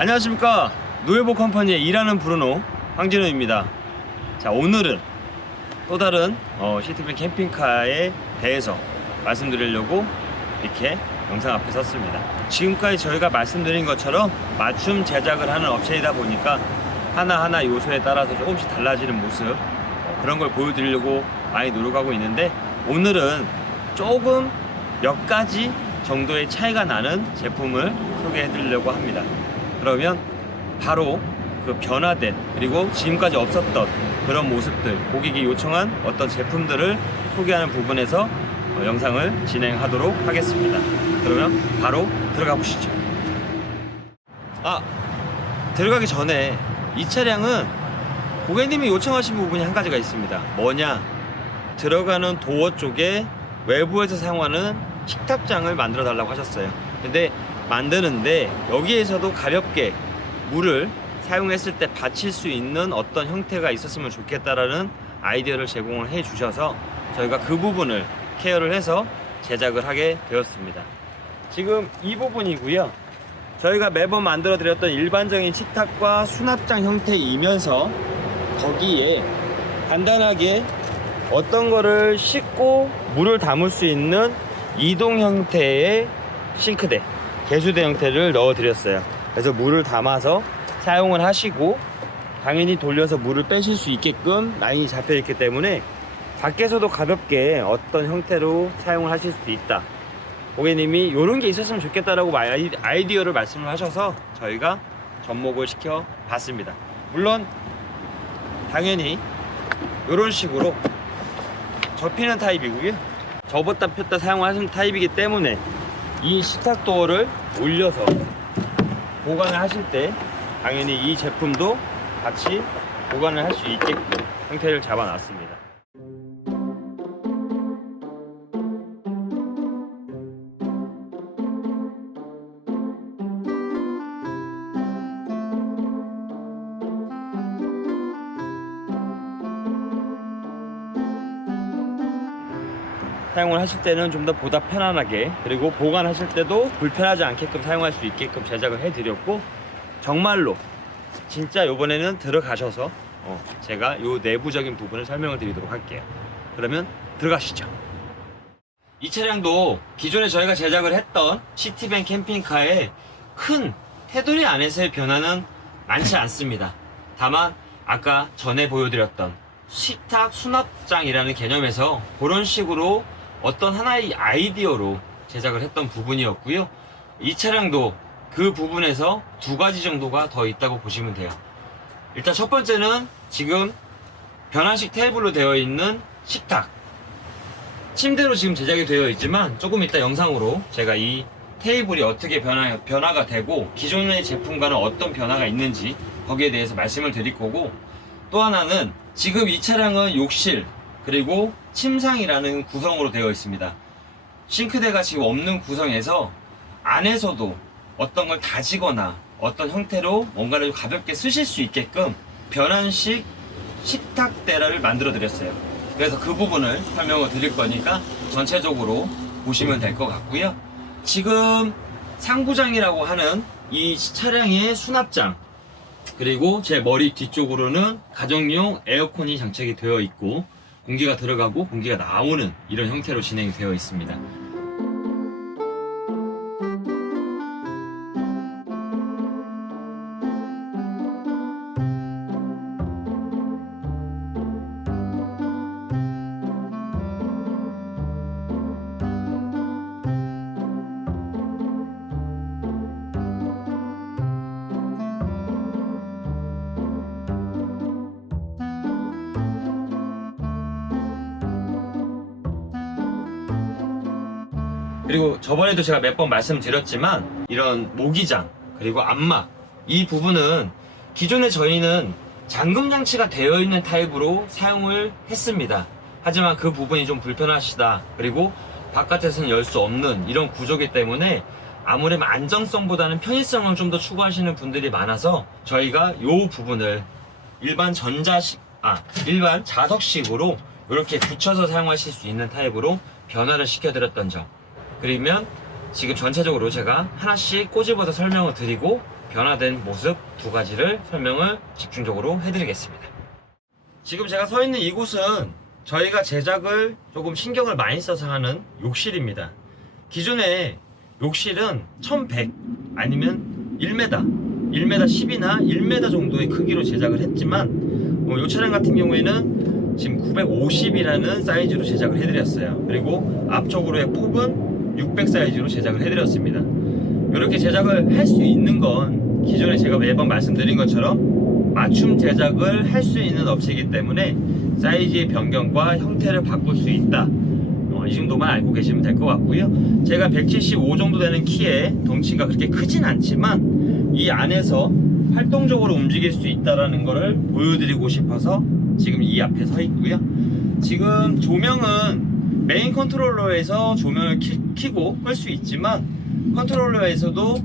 안녕하십니까, 노예보 컴퍼니에 일하는 브루노 황진우입니다. 자, 오늘은 또 다른 시티밴 캠핑카에 대해서 말씀드리려고 이렇게 영상 앞에 섰습니다. 지금까지 저희가 말씀드린 것처럼 맞춤 제작을 하는 업체이다 보니까 하나하나 요소에 따라서 조금씩 달라지는 모습, 그런 걸 보여드리려고 많이 노력하고 있는데, 오늘은 조금 몇 가지 정도의 차이가 나는 제품을 소개해 드리려고 합니다. 그러면 바로 그 변화된, 그리고 지금까지 없었던 그런 모습들, 고객이 요청한 어떤 제품들을 소개하는 부분에서 영상을 진행하도록 하겠습니다. 그러면 바로 들어가 보시죠. 들어가기 전에 이 차량은 고객님이 요청하신 부분이 한 가지가 있습니다. 뭐냐, 들어가는 도어 쪽에 외부에서 사용하는 식탁장을 만들어 달라고 하셨어요. 근데 만드는데 여기에서도 가볍게 물을 사용했을 때 받칠 수 있는 어떤 형태가 있었으면 좋겠다라는 아이디어를 제공을 해 주셔서 저희가 그 부분을 케어를 해서 제작을 하게 되었습니다. 지금 이 부분이고요. 저희가 매번 만들어 드렸던 일반적인 식탁과 수납장 형태이면서 거기에 간단하게 어떤 거를 싣고 물을 담을 수 있는 이동 형태의 싱크대, 개수대 형태를 넣어 드렸어요. 그래서 물을 담아서 사용을 하시고 당연히 돌려서 물을 빼실 수 있게끔 라인이 잡혀 있기 때문에 밖에서도 가볍게 어떤 형태로 사용을 하실 수 있다. 고객님이 이런 게 있었으면 좋겠다라고 아이디어를 말씀을 하셔서 저희가 접목을 시켜 봤습니다. 물론 당연히 이런 식으로 접히는 타입이고요. 접었다 폈다 사용하시는 타입이기 때문에 이 식탁 도어를 올려서 보관을 하실 때 당연히 이 제품도 같이 보관을 할 수 있게끔 형태를 잡아 놨습니다. 사용을 하실 때는 좀 더 보다 편안하게, 그리고 보관하실 때도 불편하지 않게끔 사용할 수 있게끔 제작을 해드렸고, 정말로 진짜 이번에는 들어가셔서 제가 요 내부적인 부분을 설명을 드리도록 할게요. 그러면 들어가시죠. 이 차량도 기존에 저희가 제작을 했던 시티밴 캠핑카의 큰 테두리 안에서의 변화는 많지 않습니다. 다만 아까 전에 보여드렸던 식탁 수납장이라는 개념에서 그런 식으로 어떤 하나의 아이디어로 제작을 했던 부분이었고요. 이 차량도 그 부분에서 두 가지 정도가 더 있다고 보시면 돼요. 일단 첫 번째는 지금 변환식 테이블로 되어 있는 식탁, 침대로 지금 제작이 되어 있지만 조금 이따 영상으로 제가 이 테이블이 어떻게 변화가 되고 기존의 제품과는 어떤 변화가 있는지 거기에 대해서 말씀을 드릴 거고, 또 하나는 지금 이 차량은 욕실 그리고 침상이라는 구성으로 되어 있습니다. 싱크대가 지금 없는 구성에서 안에서도 어떤 걸 다지거나 어떤 형태로 뭔가를 가볍게 쓰실 수 있게끔 변환식 식탁대를 만들어 드렸어요. 그래서 그 부분을 설명을 드릴 거니까 전체적으로 보시면 될 것 같고요. 지금 상부장이라고 하는 이 차량의 수납장, 그리고 제 머리 뒤쪽으로는 가정용 에어컨이 장착이 되어 있고 공기가 들어가고 공기가 나오는 이런 형태로 진행이 되어 있습니다. 그리고 저번에도 제가 몇 번 말씀드렸지만 이런 모기장 그리고 암막, 이 부분은 기존에 저희는 잠금 장치가 되어 있는 타입으로 사용을 했습니다. 하지만 그 부분이 좀 불편하시다, 그리고 바깥에서는 열 수 없는 이런 구조기 때문에 아무래도 안정성보다는 편의성을 좀 더 추구하시는 분들이 많아서 저희가 이 부분을 일반 일반 자석식으로 이렇게 붙여서 사용하실 수 있는 타입으로 변화를 시켜드렸던 점, 그러면 지금 전체적으로 제가 하나씩 꼬집어서 설명을 드리고 변화된 모습 두 가지를 설명을 집중적으로 해드리겠습니다. 지금 제가 서 있는 이곳은 저희가 제작을 조금 신경을 많이 써서 하는 욕실입니다. 기존에 욕실은 1100 아니면 1m, 1m 10이나 1m 정도의 크기로 제작을 했지만 이 차량 같은 경우에는 지금 950이라는 사이즈로 제작을 해드렸어요. 그리고 앞쪽으로의 폭은 600 사이즈로 제작을 해드렸습니다. 이렇게 제작을 할 수 있는 건 기존에 제가 매번 말씀드린 것처럼 맞춤 제작을 할 수 있는 업체이기 때문에 사이즈의 변경과 형태를 바꿀 수 있다. 이 정도만 알고 계시면 될 것 같고요. 제가 175 정도 되는 키에 덩치가 그렇게 크진 않지만 이 안에서 활동적으로 움직일 수 있다는 것을 보여드리고 싶어서 지금 이 앞에 서 있고요. 지금 조명은 메인 컨트롤러에서 조명을 켜고 끌 수 있지만 컨트롤러에서도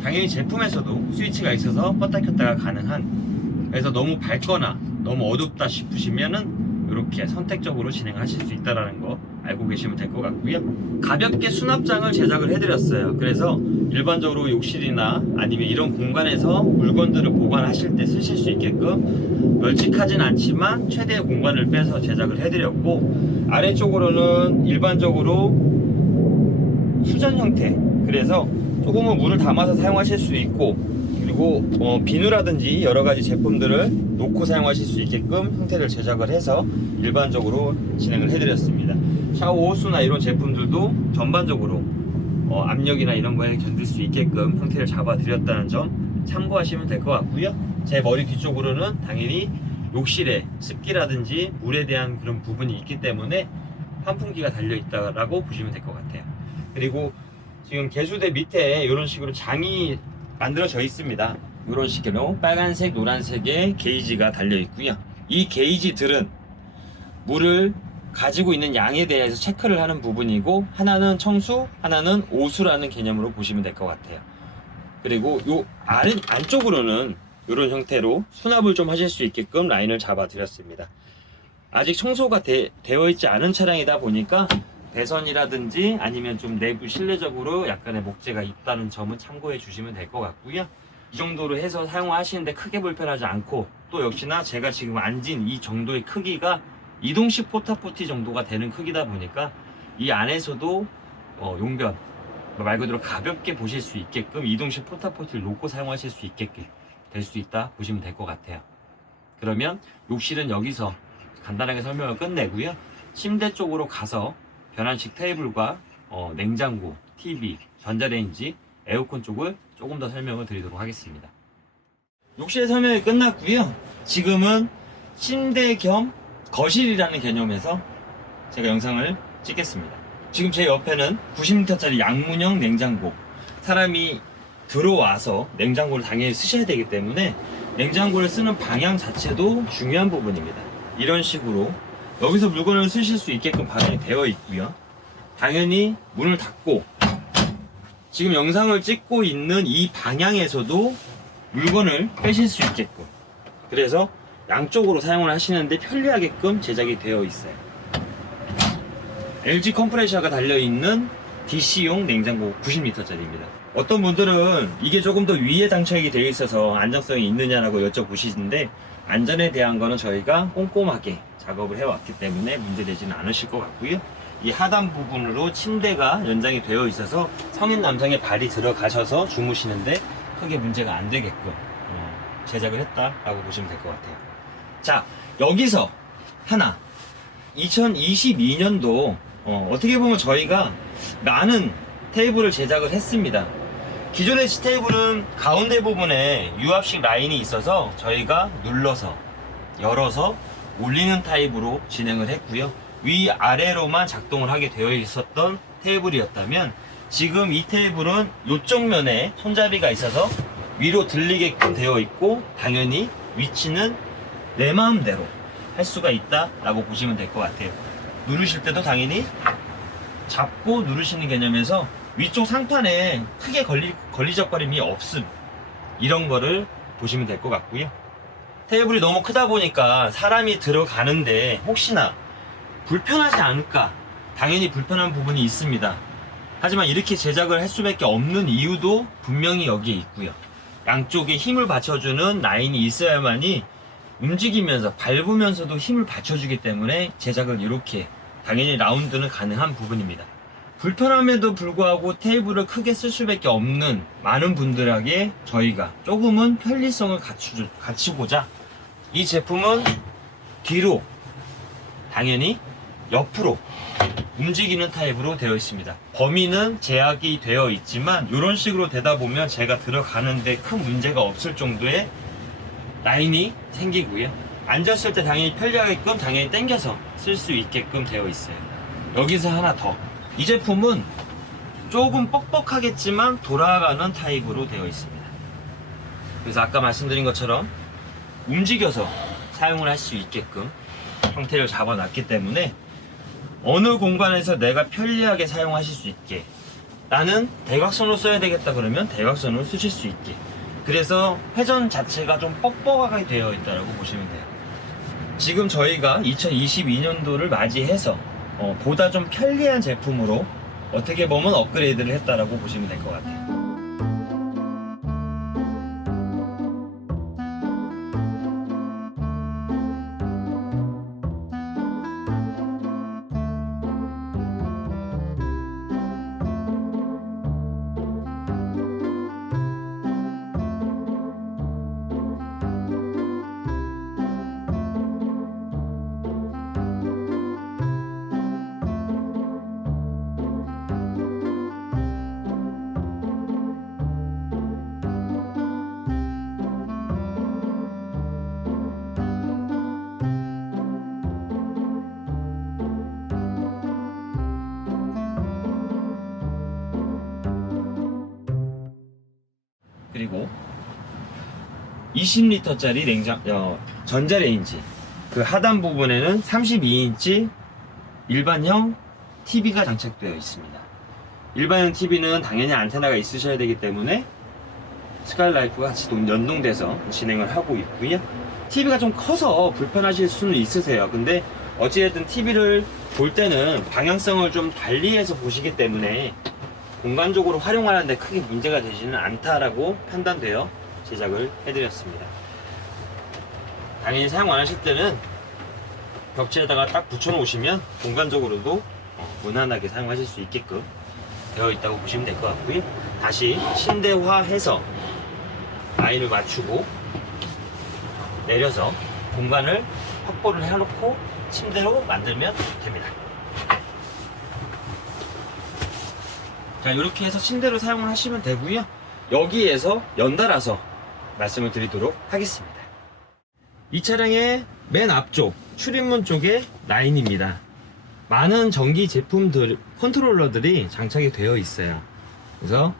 당연히 제품에서도 스위치가 있어서 껐다 켰다가 가능한, 그래서 너무 밝거나 너무 어둡다 싶으시면은 이렇게 선택적으로 진행하실 수 있다는 거 알고 계시면 될 것 같고요. 가볍게 수납장을 제작을 해드렸어요. 그래서 일반적으로 욕실이나 아니면 이런 공간에서 물건들을 보관하실 때 쓰실 수 있게끔 널찍하진 않지만 최대의 공간을 빼서 제작을 해드렸고, 아래쪽으로는 일반적으로 수전 형태, 그래서 조금은 물을 담아서 사용하실 수 있고, 그리고 비누라든지 여러가지 제품들을 놓고 사용하실 수 있게끔 형태를 제작을 해서 일반적으로 진행을 해드렸습니다. 샤워 호스나 이런 제품들도 전반적으로 압력이나 이런 거에 견딜 수 있게끔 형태를 잡아드렸다는 점 참고하시면 될 것 같고요. 제 머리 뒤쪽으로는 당연히 욕실에 습기라든지 물에 대한 그런 부분이 있기 때문에 환풍기가 달려있다라고 보시면 될 것 같아요. 그리고 지금 개수대 밑에 이런 식으로 장이 만들어져 있습니다. 이런 식으로 빨간색, 노란색의 게이지가 달려 있고요. 이 게이지들은 물을 가지고 있는 양에 대해서 체크를 하는 부분이고, 하나는 청수, 하나는 오수라는 개념으로 보시면 될 것 같아요. 그리고 요 안쪽으로는 이런 형태로 수납을 좀 하실 수 있게끔 라인을 잡아 드렸습니다. 아직 청소가 되어 있지 않은 차량이다 보니까 배선이라든지 아니면 좀 내부 실내적으로 약간의 목재가 있다는 점은 참고해 주시면 될 것 같고요. 이 정도로 해서 사용하시는데 크게 불편하지 않고, 또 역시나 제가 지금 앉은 이 정도의 크기가 이동식 포타포티 정도가 되는 크기다 보니까 이 안에서도 용변 말 그대로 가볍게 보실 수 있게끔 이동식 포타포티를 놓고 사용하실 수 있게끔 될 수 있다 보시면 될 것 같아요. 그러면 욕실은 여기서 간단하게 설명을 끝내고요. 침대 쪽으로 가서 변환식 테이블과 냉장고, TV, 전자레인지, 에어컨 쪽을 조금 더 설명을 드리도록 하겠습니다. 욕실 설명이 끝났고요. 지금은 침대 겸 거실이라는 개념에서 제가 영상을 찍겠습니다. 지금 제 옆에는 90리터짜리 양문형 냉장고, 사람이 들어와서 냉장고를 당연히 쓰셔야 되기 때문에 냉장고를 쓰는 방향 자체도 중요한 부분입니다. 이런 식으로 여기서 물건을 쓰실 수 있게끔 마련이 되어 있고요. 당연히 문을 닫고 지금 영상을 찍고 있는 이 방향에서도 물건을 빼실 수 있게끔, 그래서 양쪽으로 사용을 하시는데 편리하게끔 제작이 되어 있어요. LG 컴프레셔가 달려있는 DC용 냉장고 90리터짜리입니다. 어떤 분들은 이게 조금 더 위에 장착이 되어 있어서 안정성이 있느냐라고 여쭤보시는데, 안전에 대한 거는 저희가 꼼꼼하게 작업을 해왔기 때문에 문제되지는 않으실 것 같고요. 이 하단 부분으로 침대가 연장이 되어 있어서 성인 남성의 발이 들어가셔서 주무시는데 크게 문제가 안 되게끔 제작을 했다라고 보시면 될 것 같아요. 자, 여기서 하나, 2022년도 어떻게 보면 저희가 많은 테이블을 제작을 했습니다. 기존의 테이블은 가운데 부분에 유압식 라인이 있어서 저희가 눌러서 열어서 올리는 타입으로 진행을 했고요. 위아래로만 작동을 하게 되어 있었던 테이블이었다면, 지금 이 테이블은 이쪽 면에 손잡이가 있어서 위로 들리게끔 되어 있고, 당연히 위치는 내 마음대로 할 수가 있다라고 보시면 될 것 같아요. 누르실 때도 당연히 잡고 누르시는 개념에서 위쪽 상판에 크게 걸리적거림이 없음, 이런 거를 보시면 될 것 같고요. 테이블이 너무 크다 보니까 사람이 들어가는데 혹시나 불편하지 않을까, 당연히 불편한 부분이 있습니다. 하지만 이렇게 제작을 할 수밖에 없는 이유도 분명히 여기에 있고요. 양쪽에 힘을 받쳐주는 라인이 있어야만이 움직이면서 밟으면서도 힘을 받쳐주기 때문에 제작을 이렇게, 당연히 라운드는 가능한 부분입니다. 불편함에도 불구하고 테이블을 크게 쓸 수밖에 없는 많은 분들에게 저희가 조금은 편리성을 갖추고자 이 제품은 뒤로, 당연히 옆으로 움직이는 타입으로 되어 있습니다. 범위는 제약이 되어 있지만 이런 식으로 되다 보면 제가 들어가는데 큰 문제가 없을 정도의 라인이 생기고요. 앉았을 때 당연히 편리하게끔 당연히 당겨서 쓸 수 있게끔 되어 있어요. 여기서 하나 더, 이 제품은 조금 뻑뻑하겠지만 돌아가는 타입으로 되어 있습니다. 그래서 아까 말씀드린 것처럼 움직여서 사용을 할 수 있게끔 형태를 잡아놨기 때문에 어느 공간에서 내가 편리하게 사용하실 수 있게, 나는 대각선으로 써야 되겠다 그러면 대각선으로 쓰실 수 있게, 그래서 회전 자체가 좀 뻑뻑하게 되어 있다고 보시면 돼요. 지금 저희가 2022년도를 맞이해서 보다 좀 편리한 제품으로 어떻게 보면 업그레이드를 했다라고 보시면 될 것 같아요. 그리고 20리터짜리 전자레인지, 그 하단 부분에는 32인치 일반형 TV가 장착되어 있습니다. 일반형 TV는 당연히 안테나가 있으셔야 되기 때문에 스카이라이프가 같이 연동돼서 진행을 하고 있고요. TV가 좀 커서 불편하실 수는 있으세요. 근데 어찌됐든 TV를 볼 때는 방향성을 좀 달리해서 보시기 때문에 공간적으로 활용하는데 크게 문제가 되지는 않다라고 판단되어 제작을 해드렸습니다. 당연히 사용 안 하실 때는 벽지에다가 딱 붙여 놓으시면 공간적으로도 무난하게 사용하실 수 있게끔 되어 있다고 보시면 될 것 같고요. 다시 침대화해서 라인을 맞추고 내려서 공간을 확보를 해놓고 침대로 만들면 됩니다. 자, 이렇게 해서 침대로 사용을 하시면 되고요. 여기에서 연달아서 말씀을 드리도록 하겠습니다. 이 차량의 맨 앞쪽 출입문 쪽에 라인입니다. 많은 전기 제품들, 컨트롤러들이 장착이 되어 있어요. 그래서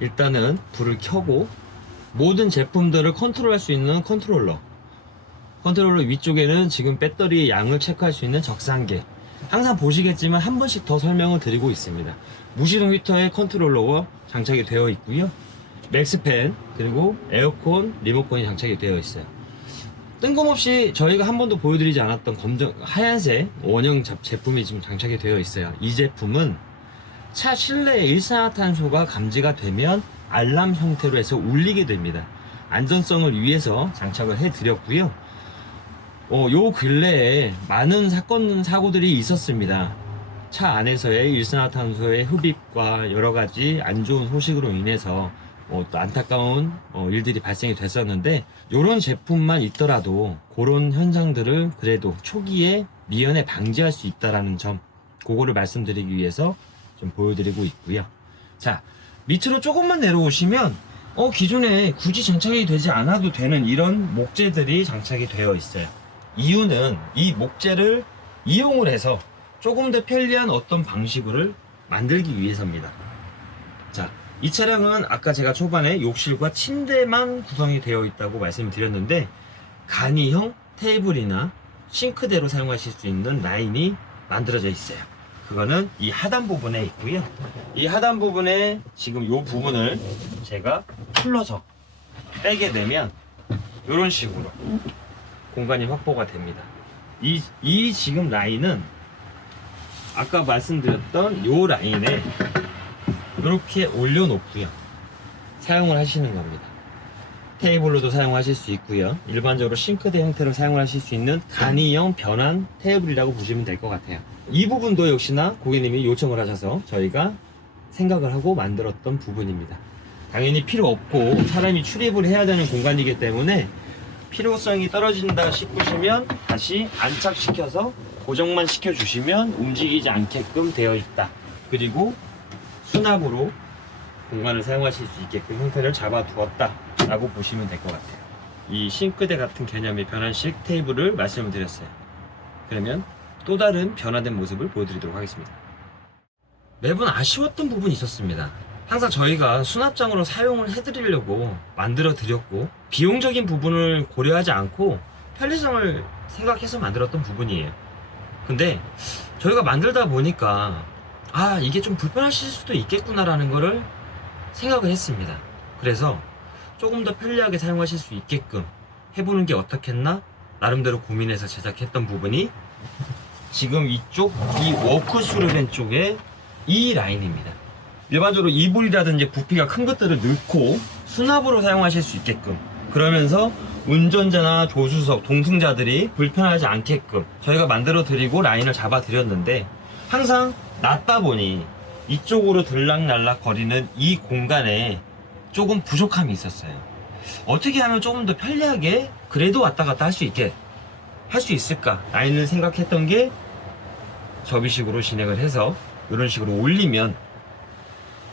일단은 불을 켜고 모든 제품들을 컨트롤할 수 있는 컨트롤러 위쪽에는 지금 배터리의 양을 체크할 수 있는 적상계, 항상 보시겠지만 한 번씩 더 설명을 드리고 있습니다. 무시동 히터의 컨트롤러가 장착이 되어 있고요. 맥스팬, 그리고 에어컨 리모컨이 장착이 되어 있어요. 뜬금없이 저희가 한 번도 보여드리지 않았던 하얀색 원형 제품이 지금 장착이 되어 있어요. 이 제품은 차 실내에 일산화탄소가 감지가 되면 알람 형태로 해서 울리게 됩니다. 안전성을 위해서 장착을 해드렸고요. 요 근래에 많은 사고들이 있었습니다. 차 안에서의 일산화탄소의 흡입과 여러가지 안 좋은 소식으로 인해서 또 안타까운 일들이 발생이 됐었는데, 이런 제품만 있더라도 그런 현상들을 그래도 초기에 미연에 방지할 수 있다는 점, 그거를 말씀드리기 위해서 좀 보여드리고 있고요. 자, 밑으로 조금만 내려오시면 기존에 굳이 장착이 되지 않아도 되는 이런 목재들이 장착이 되어 있어요. 이유는 이 목재를 이용을 해서 조금 더 편리한 어떤 방식을 만들기 위해서입니다. 자, 이 차량은 아까 제가 초반에 욕실과 침대만 구성이 되어 있다고 말씀을 드렸는데, 간이형 테이블이나 싱크대로 사용하실 수 있는 라인이 만들어져 있어요. 그거는 이 하단 부분에 있고요. 이 하단 부분에 지금 이 부분을 제가 풀러서 빼게 되면 이런 식으로 공간이 확보가 됩니다. 이 지금 라인은 아까 말씀드렸던 이 라인에 이렇게 올려놓고요 사용을 하시는 겁니다. 테이블로도 사용하실 수 있고요. 일반적으로 싱크대 형태로 사용을 하실 수 있는 간이형 변환 테이블이라고 보시면 될 것 같아요. 이 부분도 역시나 고객님이 요청을 하셔서 저희가 생각을 하고 만들었던 부분입니다. 당연히 필요 없고 사람이 출입을 해야 되는 공간이기 때문에 필요성이 떨어진다 싶으시면 다시 안착시켜서 고정만 시켜주시면 움직이지 않게끔 되어 있다. 그리고 수납으로 공간을 사용하실 수 있게끔 형태를 잡아두었다 라고 보시면 될 것 같아요. 이 싱크대 같은 개념의 변환식 테이블을 말씀을 드렸어요. 그러면 또 다른 변화된 모습을 보여드리도록 하겠습니다. 매번 아쉬웠던 부분이 있었습니다. 항상 저희가 수납장으로 사용을 해드리려고 만들어 드렸고 비용적인 부분을 고려하지 않고 편리성을 생각해서 만들었던 부분이에요. 근데 저희가 만들다 보니까 이게 좀 불편하실 수도 있겠구나 라는 거를 생각을 했습니다. 그래서 조금 더 편리하게 사용하실 수 있게끔 해보는 게 어떻겠나 나름대로 고민해서 제작했던 부분이 지금 이쪽 이 워크스루벤 쪽에 이 라인입니다. 일반적으로 이불이라든지 부피가 큰 것들을 넣고 수납으로 사용하실 수 있게끔, 그러면서 운전자나 조수석, 동승자들이 불편하지 않게끔 저희가 만들어 드리고 라인을 잡아 드렸는데, 항상 낮다 보니 이쪽으로 들락날락 거리는 이 공간에 조금 부족함이 있었어요. 어떻게 하면 조금 더 편리하게 그래도 왔다 갔다 할 수 있게 할 수 있을까 라인을 생각했던 게 접이식으로 진행을 해서 이런 식으로 올리면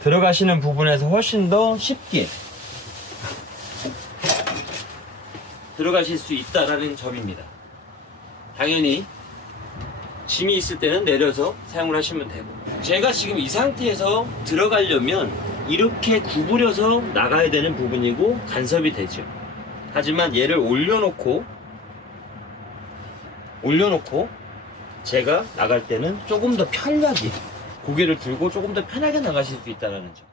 들어가시는 부분에서 훨씬 더 쉽게 들어가실 수 있다라는 점입니다. 당연히 짐이 있을 때는 내려서 사용을 하시면 되고, 제가 지금 이 상태에서 들어가려면 이렇게 구부려서 나가야 되는 부분이고 간섭이 되죠. 하지만 얘를 올려놓고 제가 나갈 때는 조금 더 편하게 고개를 들고 조금 더 편하게 나가실 수 있다는 점.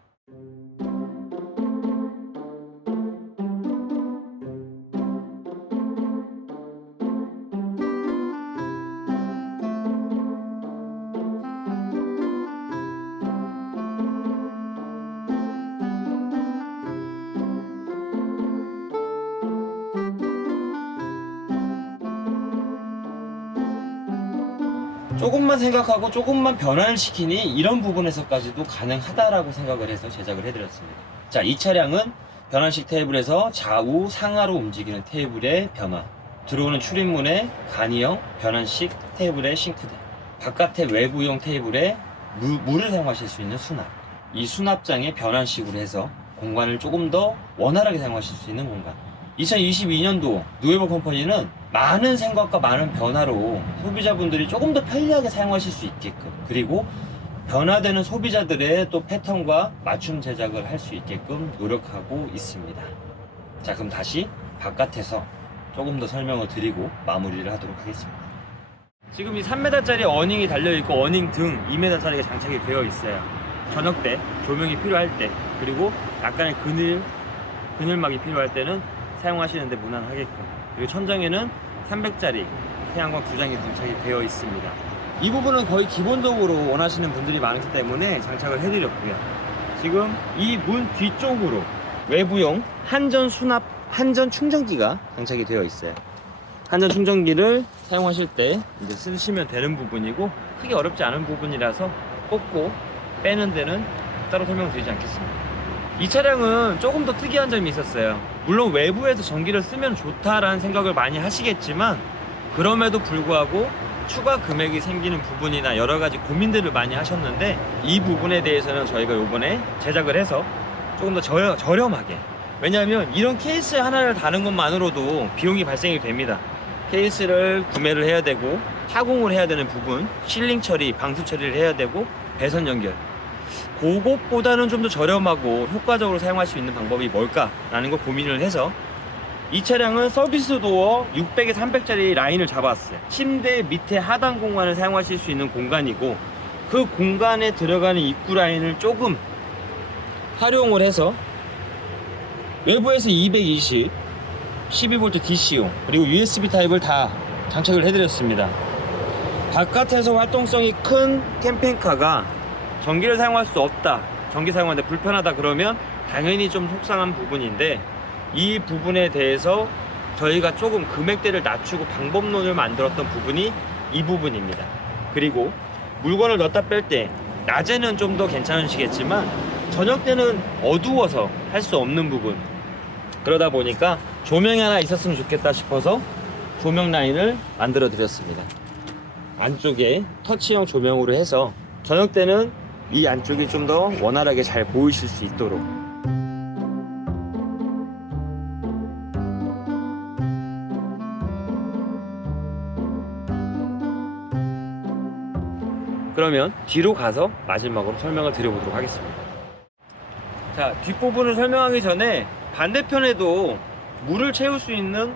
조금만 생각하고 조금만 변화를 시키니 이런 부분에서까지도 가능하다라고 생각을 해서 제작을 해드렸습니다. 자, 이 차량은 변환식 테이블에서 좌우 상하로 움직이는 테이블의 변화, 들어오는 출입문의 간이형 변환식 테이블의 싱크대, 바깥의 외부용 테이블에 물을 사용하실 수 있는 수납, 이 수납장의 변환식으로 해서 공간을 조금 더 원활하게 사용하실 수 있는 공간. 2022년도 누에버 컴퍼니는 많은 생각과 많은 변화로 소비자분들이 조금 더 편리하게 사용하실 수 있게끔, 그리고 변화되는 소비자들의 또 패턴과 맞춤 제작을 할 수 있게끔 노력하고 있습니다. 자, 그럼 다시 바깥에서 조금 더 설명을 드리고 마무리를 하도록 하겠습니다. 지금 이 3m짜리 어닝이 달려있고 어닝 등 2m짜리가 장착이 되어 있어요. 저녁 때 조명이 필요할 때, 그리고 약간의 그늘막이 필요할 때는 사용하시는데 무난하게끔, 그리고 천정에는 300짜리 태양광 2장이 장착이 되어 있습니다. 이 부분은 거의 기본적으로 원하시는 분들이 많기 때문에 장착을 해드렸고요. 지금 이 문 뒤쪽으로 외부용 한전 충전기가 장착이 되어 있어요. 한전 충전기를 사용하실 때 이제 쓰시면 되는 부분이고, 크게 어렵지 않은 부분이라서 꽂고 빼는 데는 따로 설명드리지 않겠습니다. 이 차량은 조금 더 특이한 점이 있었어요. 물론 외부에서 전기를 쓰면 좋다라는 생각을 많이 하시겠지만, 그럼에도 불구하고 추가 금액이 생기는 부분이나 여러 가지 고민들을 많이 하셨는데, 이 부분에 대해서는 저희가 요번에 제작을 해서 조금 더 저렴하게, 왜냐하면 이런 케이스 하나를 다는 것만으로도 비용이 발생이 됩니다. 케이스를 구매를 해야 되고, 타공을 해야 되는 부분, 실링 처리, 방수 처리를 해야 되고, 배선 연결, 그것보다는 좀 더 저렴하고 효과적으로 사용할 수 있는 방법이 뭘까라는 걸 고민을 해서 이 차량은 서비스 도어 600에 300짜리 라인을 잡았어요. 침대 밑에 하단 공간을 사용하실 수 있는 공간이고, 그 공간에 들어가는 입구 라인을 조금 활용을 해서 외부에서 220, 12V DC용, 그리고 USB 타입을 다 장착을 해드렸습니다. 바깥에서 활동성이 큰 캠핑카가 전기를 사용할 수 없다, 전기 사용하는데 불편하다 그러면 당연히 좀 속상한 부분인데, 이 부분에 대해서 저희가 조금 금액대를 낮추고 방법론을 만들었던 부분이 이 부분입니다. 그리고 물건을 넣었다 뺄 때 낮에는 좀 더 괜찮으시겠지만 저녁 때는 어두워서 할 수 없는 부분, 그러다 보니까 조명이 하나 있었으면 좋겠다 싶어서 조명 라인을 만들어 드렸습니다. 안쪽에 터치형 조명으로 해서 저녁 때는 이 안쪽이 좀 더 원활하게 잘 보이실 수 있도록. 그러면 뒤로 가서 마지막으로 설명을 드려보도록 하겠습니다. 자, 뒷부분을 설명하기 전에 반대편에도 물을 채울 수 있는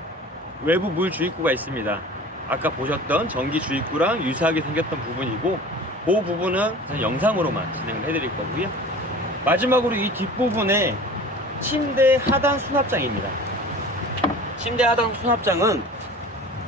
외부 물 주입구가 있습니다. 아까 보셨던 전기 주입구랑 유사하게 생겼던 부분이고, 그 부분은 영상으로만 진행을 해드릴 거고요. 마지막으로 이 뒷부분에 침대 하단 수납장입니다. 침대 하단 수납장은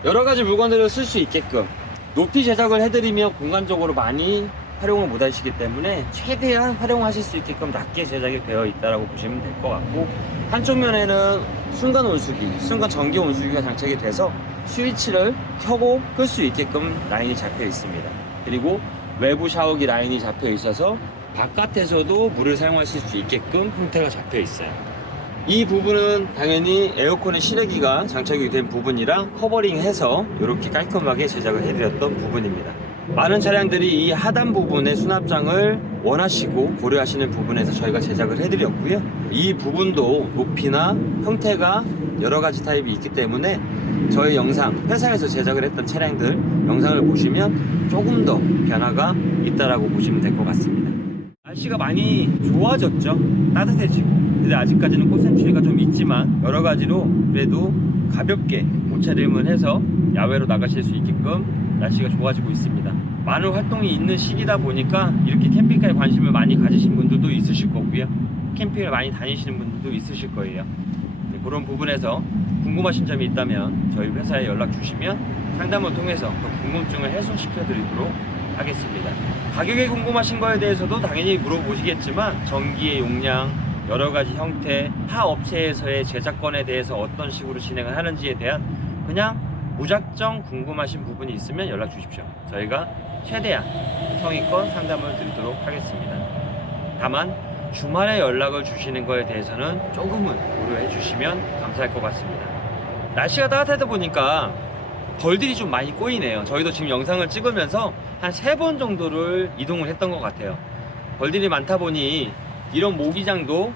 여러 가지 물건들을 쓸 수 있게끔 높이 제작을 해드리면 공간적으로 많이 활용을 못 하시기 때문에 최대한 활용하실 수 있게끔 낮게 제작이 되어 있다고 보시면 될 것 같고, 한쪽 면에는 순간 온수기, 순간 전기 온수기가 장착이 돼서 스위치를 켜고 끌 수 있게끔 라인이 잡혀 있습니다. 그리고 외부 샤워기 라인이 잡혀 있어서 바깥에서도 물을 사용하실 수 있게끔 형태가 잡혀 있어요. 이 부분은 당연히 에어컨의 실외기가 장착이 된 부분이라 커버링해서 이렇게 깔끔하게 제작을 해드렸던 부분입니다. 많은 차량들이 이 하단 부분의 수납장을 원하시고 고려하시는 부분에서 저희가 제작을 해드렸고요. 이 부분도 높이나 형태가 여러 가지 타입이 있기 때문에 저희 영상, 회사에서 제작을 했던 차량들 영상을 보시면 조금 더 변화가 있다라고 보시면 될 것 같습니다. 날씨가 많이 좋아졌죠. 따뜻해지고. 근데 아직까지는 꽃샘추위가 좀 있지만 여러 가지로 그래도 가볍게 옷차림을 해서 야외로 나가실 수 있게끔 날씨가 좋아지고 있습니다. 많은 활동이 있는 시기다 보니까 이렇게 캠핑카에 관심을 많이 가지신 분들도 있으실 거고요. 캠핑을 많이 다니시는 분들도 있으실 거예요. 네, 그런 부분에서 궁금하신 점이 있다면 저희 회사에 연락 주시면 상담을 통해서 그 궁금증을 해소시켜 드리도록 하겠습니다. 가격에 궁금하신 거에 대해서도 당연히 물어보시겠지만 전기의 용량, 여러 가지 형태, 타 업체에서의 제작권에 대해서 어떤 식으로 진행을 하는지에 대한 그냥 무작정 궁금하신 부분이 있으면 연락 주십시오. 저희가 최대한 성의껏 상담을 드리도록 하겠습니다. 다만 주말에 연락을 주시는 거에 대해서는 조금은 고려해 주시면 감사할 것 같습니다. 날씨가 따뜻하다 보니까 벌들이 좀 많이 꼬이네요. 저희도 지금 영상을 찍으면서 한 3번 정도를 이동을 했던 것 같아요. 벌들이 많다 보니 이런 모기장도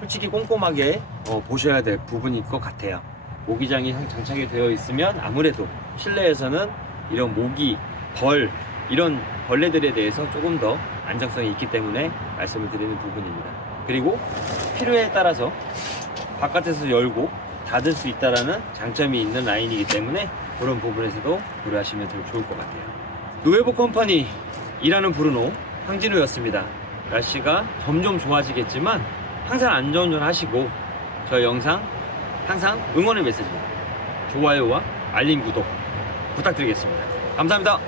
솔직히 꼼꼼하게 보셔야 될 부분일 것 같아요. 모기장이 장착이 되어 있으면 아무래도 실내에서는 이런 모기, 벌, 이런 벌레들에 대해서 조금 더 안정성이 있기 때문에 말씀을 드리는 부분입니다. 그리고 필요에 따라서 바깥에서 열고 닫을 수 있다는 장점이 있는 라인이기 때문에 그런 부분에서도 고려하시면 좋을 것 같아요. 노에보 컴퍼니 일하는 브루노 황진우였습니다. 날씨가 점점 좋아지겠지만 항상 안전운전 하시고 저희 영상 항상 응원의 메시지, 좋아요와 알림 구독 부탁드리겠습니다. 감사합니다.